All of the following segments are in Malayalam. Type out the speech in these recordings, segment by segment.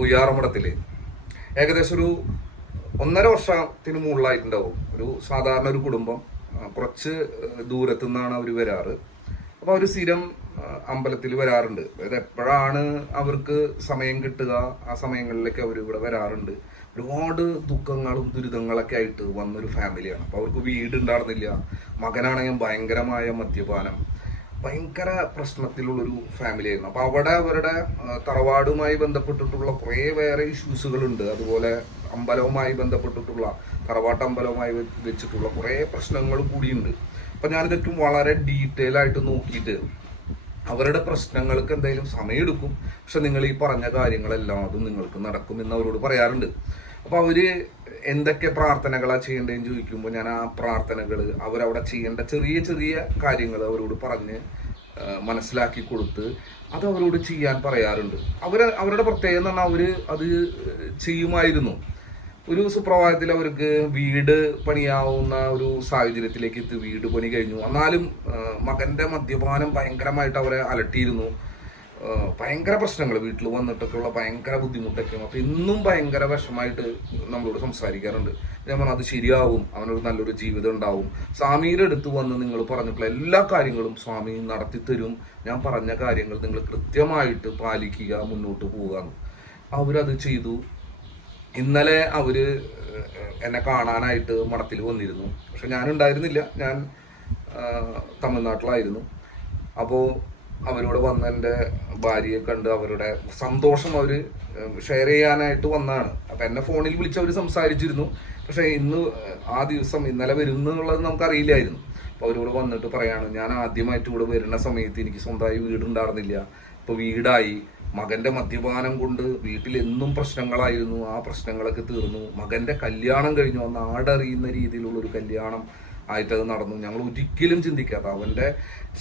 പുയ്യാറമഠത്തില് ഏകദേശം ഒരു 1.5 വർഷത്തിന് മുകളിലായിട്ടുണ്ടാവും. ഒരു സാധാരണ ഒരു കുടുംബം കുറച്ച് ദൂരത്തു നിന്നാണ് അവർ വരാറ്. അപ്പോൾ അവർ സ്ഥിരം അമ്പലത്തിൽ വരാറുണ്ട്. അതായത് എപ്പോഴാണ് അവർക്ക് സമയം കിട്ടുക ആ സമയങ്ങളിലേക്ക് അവർ ഇവിടെ വരാറുണ്ട്. ഒരുപാട് ദുഃഖങ്ങളും ദുരിതങ്ങളൊക്കെ ആയിട്ട് വന്നൊരു ഫാമിലിയാണ്. അപ്പോൾ അവർക്ക് വീട് ഉണ്ടായിരുന്നില്ല. മകനാണെങ്കിൽ ഭയങ്കരമായ മദ്യപാനം, ഭയങ്കര പ്രശ്നത്തിലുള്ളൊരു ഫാമിലി ആയിരുന്നു. അപ്പോൾ അവിടെ അവരുടെ തറവാടുമായി ബന്ധപ്പെട്ടിട്ടുള്ള കുറേ വേറെ ഇഷ്യൂസുകളുണ്ട്. അതുപോലെ അമ്പലവുമായി ബന്ധപ്പെട്ടിട്ടുള്ള തറവാട്ട് അമ്പലവുമായി വെച്ചിട്ടുള്ള കുറേ പ്രശ്നങ്ങൾ കൂടിയുണ്ട്. അപ്പം ഞാനിതൊക്കെ വളരെ ഡീറ്റെയിൽ ആയിട്ട് നോക്കിയിട്ട് അവരുടെ പ്രശ്നങ്ങൾക്ക് എന്തെങ്കിലും സമയമെടുക്കും, പക്ഷെ നിങ്ങൾ ഈ പറഞ്ഞ കാര്യങ്ങളെല്ലാം അതും നിങ്ങൾക്ക് നടക്കുമെന്ന് അവരോട് പറയാറുണ്ട്. അപ്പോൾ അവര് എന്തൊക്കെ പ്രാർത്ഥനകളാണ് ചെയ്യേണ്ടതെന്ന് ചോദിക്കുമ്പോൾ ഞാൻ ആ പ്രാർത്ഥനകൾ അവരവിടെ ചെയ്യേണ്ട ചെറിയ ചെറിയ കാര്യങ്ങൾ അവരോട് പറഞ്ഞ് മനസ്സിലാക്കി കൊടുത്ത് അത് അവരോട് ചെയ്യാൻ പറയാറുണ്ട്. അവരുടെ പ്രത്യേകത എന്ന് പറഞ്ഞാൽ അവര് അത് ചെയ്യുമായിരുന്നു. ഒരു സുപ്രഭാതത്തിൽ അവർക്ക് വീട് പണിയാവുന്ന ഒരു സാഹചര്യത്തിലേക്ക് എത്തി. വീട് പണി കഴിഞ്ഞു. എന്നാലും മകന്റെ മദ്യപാനം ഭയങ്കരമായിട്ട് അവരെ അലട്ടിയിരുന്നു. ഭയങ്കര പ്രശ്നങ്ങൾ വീട്ടിൽ വന്നിട്ടൊക്കെയുള്ള ഭയങ്കര ബുദ്ധിമുട്ടൊക്കെയാണ്. അപ്പൊ ഇന്നും ഭയങ്കര വിഷമായിട്ട് നമ്മളോട് സംസാരിക്കാറുണ്ട്. ഞാൻ പറഞ്ഞു അത് ശരിയാവും, അവനൊരു നല്ലൊരു ജീവിതം ഉണ്ടാവും, സ്വാമിയുടെ അടുത്ത് വന്ന് നിങ്ങൾ പറഞ്ഞിട്ടുള്ള എല്ലാ കാര്യങ്ങളും സ്വാമി നടത്തിത്തരും, ഞാൻ പറഞ്ഞ കാര്യങ്ങൾ നിങ്ങൾ കൃത്യമായിട്ട് പാലിക്കുക, മുന്നോട്ട് പോവുക. അവരത് ചെയ്തു. ഇന്നലെ അവര് എന്നെ കാണാനായിട്ട് മഠത്തിൽ വന്നിരുന്നു. പക്ഷെ ഞാൻ ഉണ്ടായിരുന്നില്ല, ഞാൻ തമിഴ്നാട്ടിലായിരുന്നു. അപ്പോൾ അവരോട് വന്ന് എൻ്റെ ഭാര്യയെ കണ്ട് അവരുടെ സന്തോഷം അവർ ഷെയർ ചെയ്യാനായിട്ട് വന്നതാണ്. അപ്പം എന്നെ ഫോണിൽ വിളിച്ച് അവർ സംസാരിച്ചിരുന്നു. പക്ഷേ ആ ദിവസം ഇന്നലെ വരുന്നുള്ളത് നമുക്കറിയില്ലായിരുന്നു. അപ്പോൾ അവരോട് വന്നിട്ട് പറയാണ്, ഞാൻ ആദ്യമായിട്ട് ഇവിടെ വരുന്ന സമയത്ത് എനിക്ക് സ്വന്തമായി വീടുണ്ടായിരുന്നില്ല, ഇപ്പോൾ വീടായി. മകന്റെ മദ്യപാനം കൊണ്ട് വീട്ടിൽ എന്നും പ്രശ്നങ്ങളായിരുന്നു. ആ പ്രശ്നങ്ങളൊക്കെ തീർന്നു. മകന്റെ കല്യാണം കഴിഞ്ഞു. ആ നാടറിയുന്ന രീതിയിലുള്ള ഒരു കല്യാണം ആയിട്ടത് നടന്നു. ഞങ്ങൾ ഒരിക്കലും ചിന്തിക്കാത്ത, അവന്റെ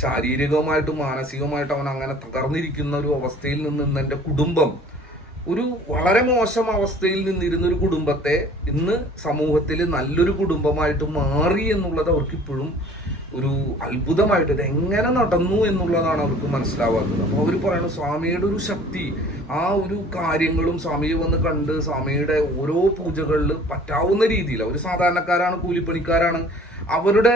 ശാരീരികമായിട്ടും മാനസികമായിട്ടും അവൻ അങ്ങനെ തകർന്നിരിക്കുന്ന ഒരു അവസ്ഥയിൽ നിന്ന് എൻ്റെ കുടുംബം ഒരു വളരെ മോശം അവസ്ഥയിൽ നിന്നിരുന്ന ഒരു കുടുംബത്തെ ഇന്ന് സമൂഹത്തിൽ നല്ലൊരു കുടുംബമായിട്ട് മാറി എന്നുള്ളത് അവർക്ക് ഇപ്പോഴും ഒരു അത്ഭുതമായിട്ട് ഇത് എങ്ങനെ നടന്നു എന്നുള്ളതാണ് അവർക്ക് മനസ്സിലാവാത്തത്. അപ്പോൾ അവർ പറയുന്നത് സ്വാമിയുടെ ഒരു ശക്തി, ആ ഒരു കാര്യങ്ങളും സ്വാമിയെ വന്ന് കണ്ട് സ്വാമിയുടെ ഓരോ പൂജകളിൽ പറ്റാവുന്ന രീതിയിൽ, അവർ സാധാരണക്കാരാണ്, കൂലിപ്പണിക്കാരാണ്, അവരുടെ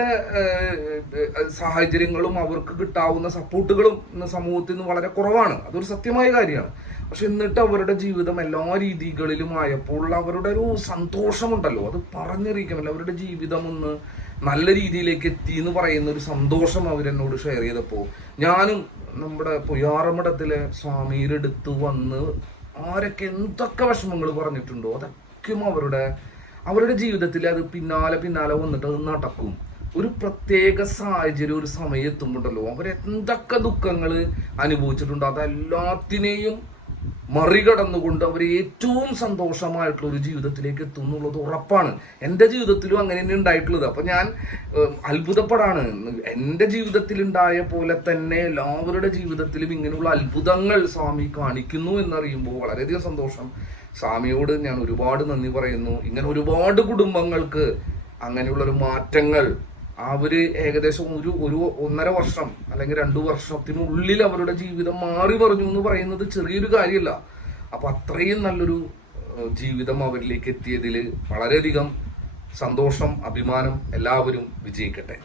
സാഹചര്യങ്ങളും അവർക്ക് കിട്ടാവുന്ന സപ്പോർട്ടുകളും ഇന്ന് സമൂഹത്തിൽ നിന്ന് വളരെ കുറവാണ്. അതൊരു സത്യമായ കാര്യമാണ്. പക്ഷെ എന്നിട്ട് അവരുടെ ജീവിതം എല്ലാ രീതികളിലും ആയപ്പോൾ അവരുടെ ഒരു സന്തോഷമുണ്ടല്ലോ, അത് പറഞ്ഞറിയിക്കണമല്ലോ. അവരുടെ ജീവിതം ഒന്ന് നല്ല രീതിയിലേക്ക് എത്തി എന്ന് പറയുന്ന ഒരു സന്തോഷം അവരെന്നോട് ഷെയർ ചെയ്തപ്പോൾ ഞാനും നമ്മുടെ പുയ്യാറമഠത്തിലെ സ്വാമിയുടെ അടുത്ത് വന്ന് ആരൊക്കെ എന്തൊക്കെ വിഷമങ്ങൾ പറഞ്ഞിട്ടുണ്ടോ അതൊക്കെയും അവരുടെ ജീവിതത്തിൽ അത് പിന്നാലെ വന്നിട്ട് അത് നടക്കും. ഒരു പ്രത്യേക സാഹചര്യം, ഒരു സമയം എത്തുമ്പോണ്ടല്ലോ അവരെന്തൊക്കെ ദുഃഖങ്ങൾ അനുഭവിച്ചിട്ടുണ്ടോ അതെല്ലാത്തിനെയും മറികടന്നുകൊണ്ട് അവർ ഏറ്റവും സന്തോഷമായിട്ടുള്ള ഒരു ജീവിതത്തിലേക്ക് എത്തും എന്നുള്ളത് ഉറപ്പാണ്. എൻ്റെ ജീവിതത്തിലും അങ്ങനെ തന്നെ ഉണ്ടായിട്ടുള്ളത്. അപ്പൊ ഞാൻ അത്ഭുതപ്പെടാണ്. എൻ്റെ ജീവിതത്തിൽ ഉണ്ടായ പോലെ തന്നെ എല്ലാവരുടെ ജീവിതത്തിലും ഇങ്ങനെയുള്ള അത്ഭുതങ്ങൾ സ്വാമി കാണിക്കുന്നു എന്നറിയുമ്പോൾ വളരെയധികം സന്തോഷം. സ്വാമിയോട് ഞാൻ ഒരുപാട് നന്ദി പറയുന്നു. ഇങ്ങനെ ഒരുപാട് കുടുംബങ്ങൾക്ക് അങ്ങനെയുള്ളൊരു മാറ്റങ്ങൾ അവര് ഏകദേശം ഒരു 1.5 വർഷം അല്ലെങ്കിൽ 2 വർഷത്തിനുള്ളിൽ അവരുടെ ജീവിതം മാറി പറഞ്ഞു എന്ന് പറയുന്നത് ചെറിയൊരു കാര്യമല്ല. അപ്പൊ അത്രയും നല്ലൊരു ജീവിതം അവരിലേക്ക് എത്തിയതിൽ വളരെയധികം സന്തോഷം, അഭിമാനം. എല്ലാവരും വിജയിക്കട്ടെ.